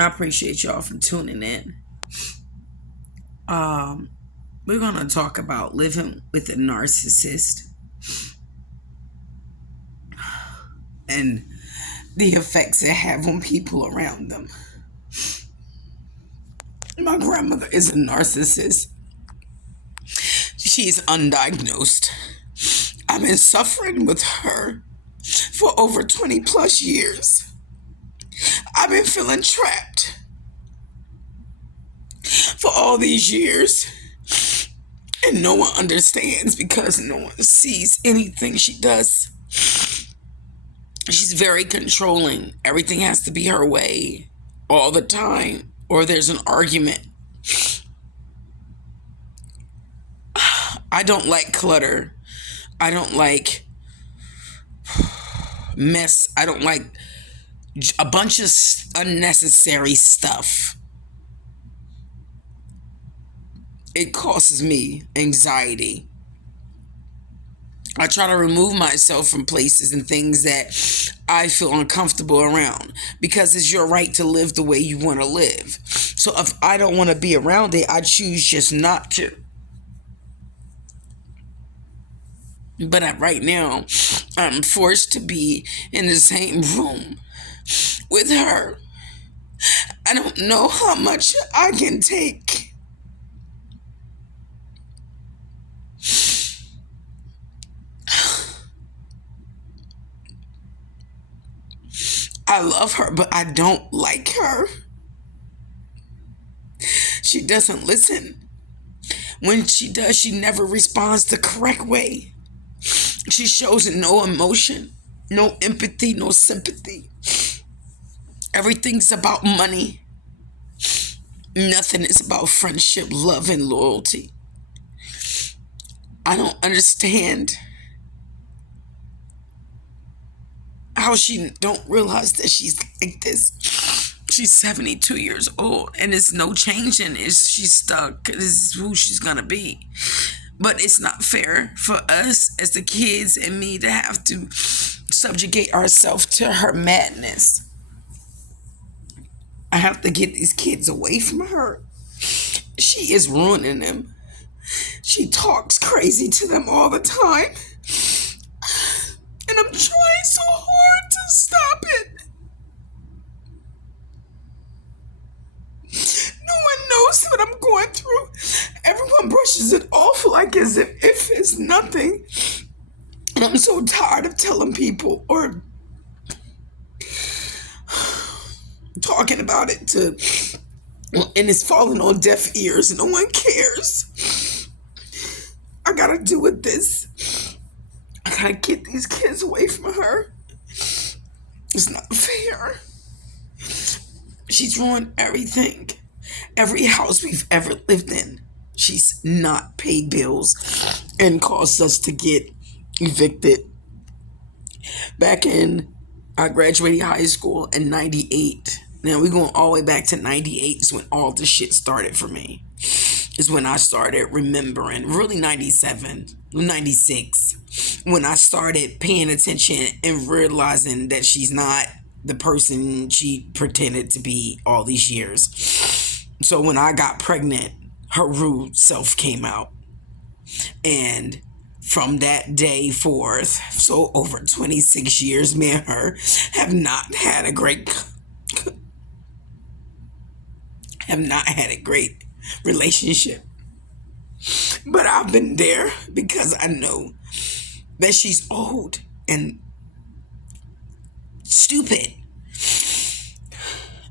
I appreciate y'all for tuning in. Um, we're gonna talk about living with a narcissist and the effects it have on people around them. My grandmother is a narcissist. She's undiagnosed. I've been suffering with her for over 20 plus years. I've been feeling trapped for all these years. And no one understands because no one sees anything she does. She's very controlling. Everything has to be her way all the time, or there's an argument. I don't like clutter. I don't like mess. I don't like a bunch of unnecessary stuff. It causes me anxiety. I try to remove myself from places and things that I feel uncomfortable around because it's your right to live the way you want to live. So if I don't want to be around it, I choose just not to. But right now, I'm forced to be in the same room with her. I don't know how much I can take. I love her, but I don't like her. She doesn't listen. When she does, she never responds the correct way. She shows no emotion, no empathy, no sympathy. Everything's about money. Nothing is about friendship, love, and loyalty. I don't understand how she don't realize that she's like this. She's 72 years old and there's no changing. She's stuck. This is who she's gonna be. But it's not fair for us as the kids and me to have to subjugate ourselves to her madness. I have to get these kids away from her. She is ruining them. She talks crazy to them all the time. And I'm trying so hard to stop it. No one knows what I'm going through. Everyone brushes it off like as if it's nothing. And I'm so tired of telling people or talking about it and it's falling on deaf ears. No one cares. I gotta do with this. I gotta get these kids away from her. It's not fair. She's ruined everything. Every house we've ever lived in. She's not paid bills and caused us to get evicted. Back in, I graduated high school in 98. Now we're going all the way back to 98 is when all the shit started for me. Is when I started remembering, really 97, 96, when I started paying attention and realizing that she's not the person she pretended to be all these years. So when I got pregnant, her rude self came out. And from that day forth, so over 26 years, me and her have not had a great relationship. But I've been there because I know that she's old and stupid.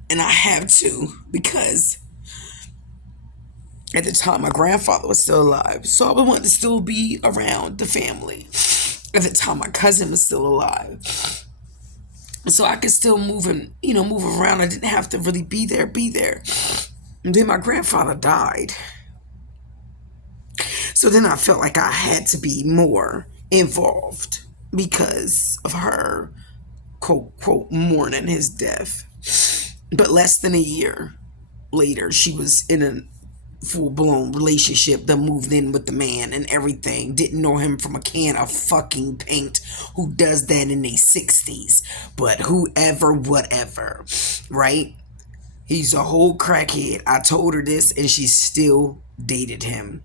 And I have to because at the time my grandfather was still alive. So I would want to still be around the family. At the time my cousin was still alive. So I could still move around. I didn't have to really be there. And then my grandfather died. So then I felt like I had to be more involved because of her, quote, quote, mourning his death. But less than a year later, she was in a full-blown relationship that moved in with the man and everything. Didn't know him from a can of fucking paint. Who does that in their 60s? But whoever, whatever, right? He's a whole crackhead. I told her this and she still dated him.